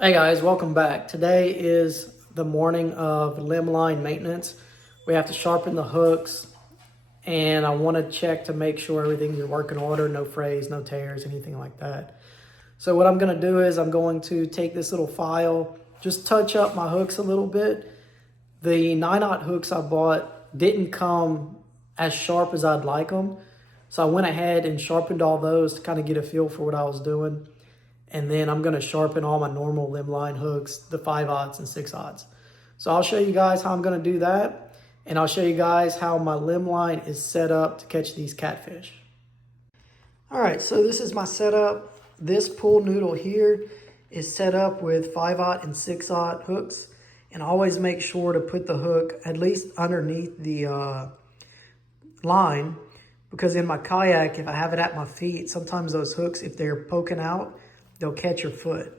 Hey guys, welcome back. Today is the morning of limb line maintenance. We have to sharpen the hooks and I want to check to make sure everything's in working order, no frays, no tears, anything like that. So what I'm going to do is I'm going to take this little file, just touch up my hooks a little bit. The 9/0 hooks I bought didn't come as sharp as I'd like them. So I went ahead and sharpened all those to kind of get a feel for what I was doing. And then I'm going to sharpen all my normal limb line hooks, the 5/0 and 6/0. So I'll show you guys how I'm going to do that. And I'll show you guys how my limb line is set up to catch these catfish. All right, so this is my setup. This pool noodle here is set up with 5/0 and 6/0 hooks. And I always make sure to put the hook at least underneath the line, because in my kayak, if I have it at my feet, sometimes those hooks, if they're poking out, they'll catch your foot.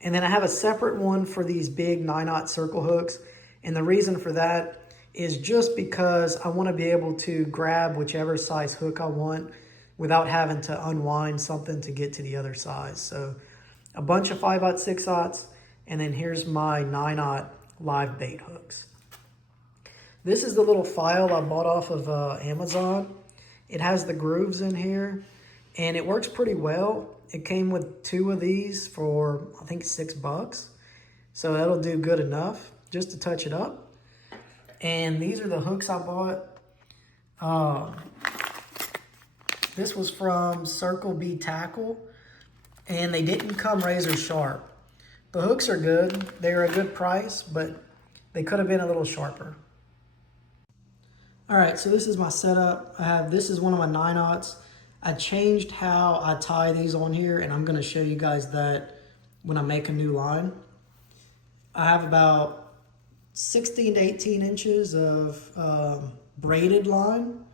And then I have a separate one for these big 9/0 circle hooks. And the reason for that is just because I want to be able to grab whichever size hook I want without having to unwind something to get to the other size. So a bunch of 5/0, 6/0, and then here's my 9/0 live bait hooks. This is the little file I bought off of Amazon. It has the grooves in here and it works pretty well. It came with 2 of these for, I think, $6. So that'll do good enough just to touch it up. And these are the hooks I bought. This was from Circle B Tackle, and they didn't come razor sharp. The hooks are good. They're a good price, but they could have been a little sharper. All right, so this is my setup. This is one of my 9/0s. I changed how I tie these on here, and I'm going to show you guys that when I make a new line. I have about 16 to 18 inches of braided line,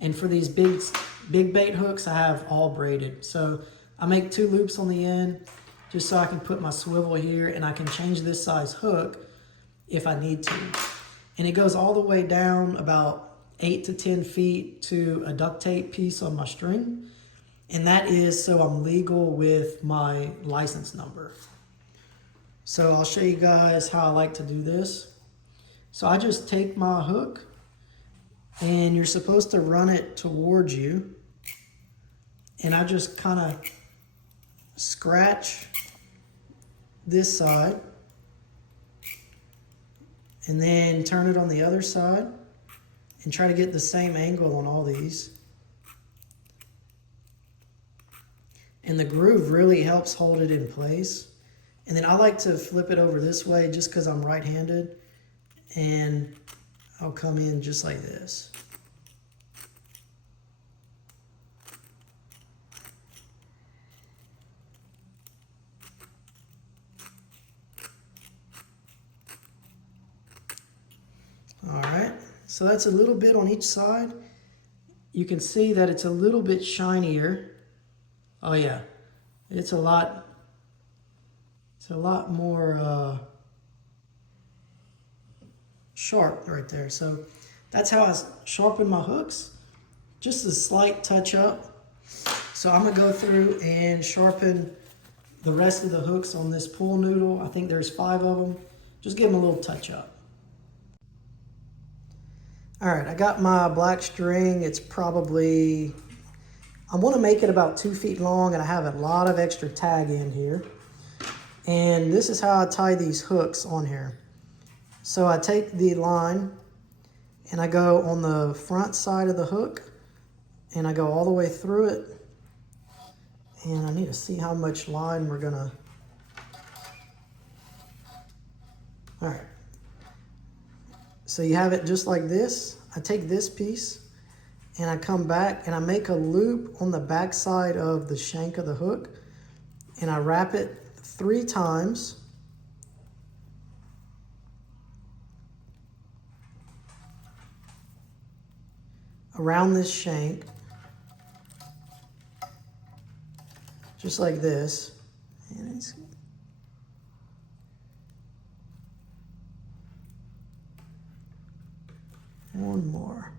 and for these big bait hooks, I have all braided. So I make 2 loops on the end just so I can put my swivel here, and I can change this size hook if I need to. And it goes all the way down about 8 to 10 feet to a duct tape piece on my string. And that is so I'm legal with my license number. So I'll show you guys how I like to do this. So I just take my hook, and you're supposed to run it towards you. And I just kind of scratch this side and then turn it on the other side and try to get the same angle on all these. And the groove really helps hold it in place. And then I like to flip it over this way just because I'm right-handed, and I'll come in just like this. All right, so that's a little bit on each side. You can see that it's a little bit shinier. Oh yeah, it's a lot more sharp right there. So that's how I sharpen my hooks. Just a slight touch up. So I'm gonna go through and sharpen the rest of the hooks on this pool noodle. I think there's 5 of them. Just give them a little touch up. All right, I got my black string. It's probably, I want to make it about 2 feet long, and I have a lot of extra tag in here. And this is how I tie these hooks on here. So I take the line and I go on the front side of the hook and I go all the way through it. And I need to see how much line we're gonna. All right. So you have it just like this. I take this piece and I come back and I make a loop on the back side of the shank of the hook, and I wrap it 3 times. Around this shank, just like this. And it's one more.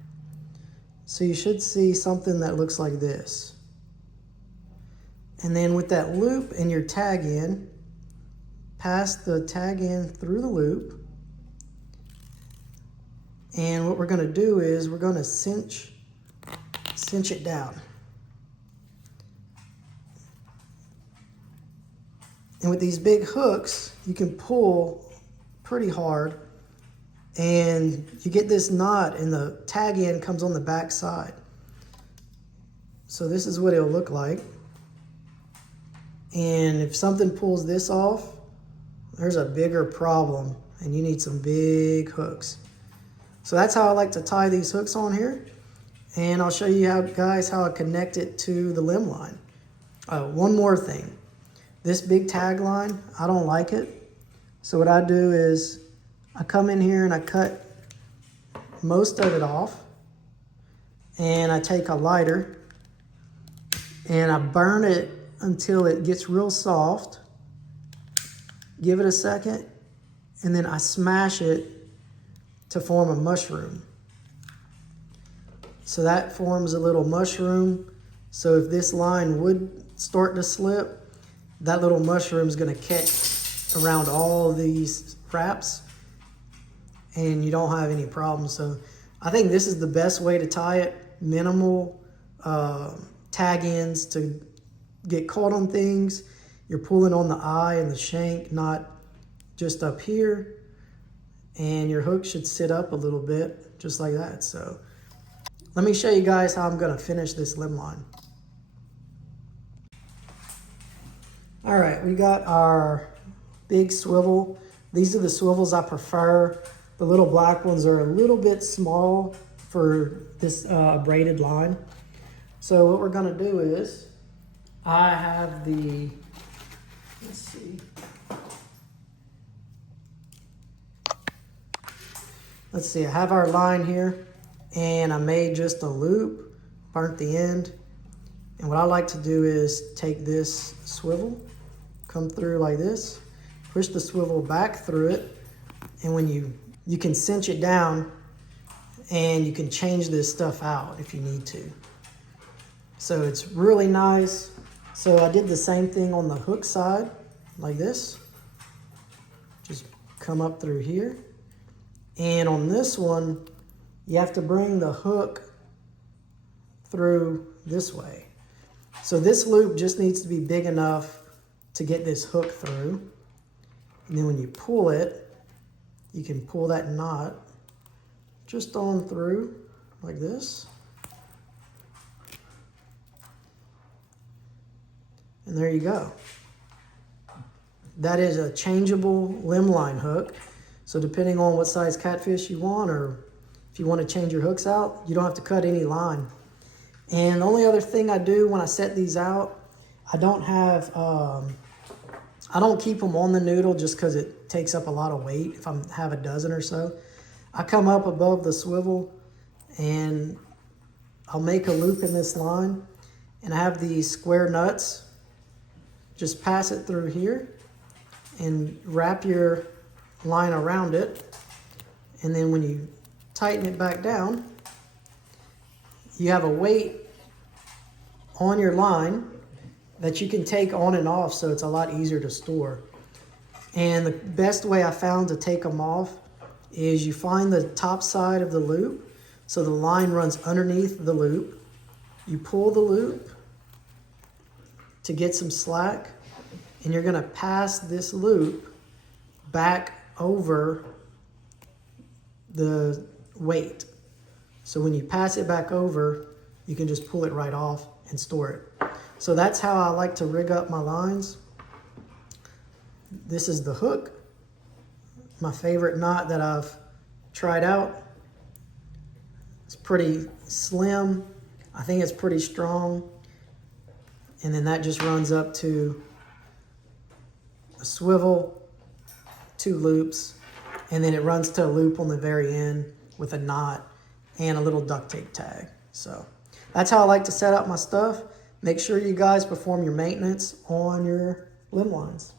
So you should see something that looks like this. And then with that loop and your tag in, pass the tag in through the loop. And what we're going to do is we're going to cinch it down. And with these big hooks, you can pull pretty hard and you get this knot and the tag end comes on the back side. So this is what it'll look like. And if something pulls this off, there's a bigger problem and you need some big hooks. So that's how I like to tie these hooks on here. And I'll show you guys how I connect it to the limb line. One more thing. This big tag line, I don't like it. So what I do is I come in here and I cut most of it off. And I take a lighter and I burn it until it gets real soft. Give it a second and then I smash it to form a mushroom. So that forms a little mushroom. So if this line would start to slip, that little mushroom is going to catch around all these wraps and you don't have any problems. So I think this is the best way to tie it. Minimal tag ends to get caught on things. You're pulling on the eye and the shank, not just up here. And your hook should sit up a little bit, just like that. So let me show you guys how I'm going to finish this limb line. All right, we got our big swivel. These are the swivels I prefer. The little black ones are a little bit small for this braided line. So what we're gonna do is, I have the, let's see. I have our line here and I made just a loop, burnt the end. And what I like to do is take this swivel, come through like this, push the swivel back through it, and when you can cinch it down and you can change this stuff out if you need to. So it's really nice. So I did the same thing on the hook side, like this. Just come up through here. And on this one, you have to bring the hook through this way. So this loop just needs to be big enough to get this hook through. And then when you pull it, you can pull that knot just on through like this. And there you go. That is a changeable limb line hook. So depending on what size catfish you want, or if you want to change your hooks out, you don't have to cut any line. And the only other thing I do when I set these out, I don't keep them on the noodle just because it takes up a lot of weight if I have a dozen or so. I come up above the swivel and I'll make a loop in this line, and I have these square nuts. Just pass it through here and wrap your line around it. And then when you tighten it back down, you have a weight on your line that you can take on and off, so it's a lot easier to store. And the best way I found to take them off is you find the top side of the loop, so the line runs underneath the loop. You pull the loop to get some slack, and you're gonna pass this loop back over the weight. So when you pass it back over, you can just pull it right off and store it. So that's how I like to rig up my lines. This is the hook, my favorite knot that I've tried out. It's pretty slim. I think it's pretty strong. And then that just runs up to a swivel, 2 loops, and then it runs to a loop on the very end with a knot and a little duct tape tag. So that's how I like to set up my stuff. Make sure you guys perform your maintenance on your limb lines.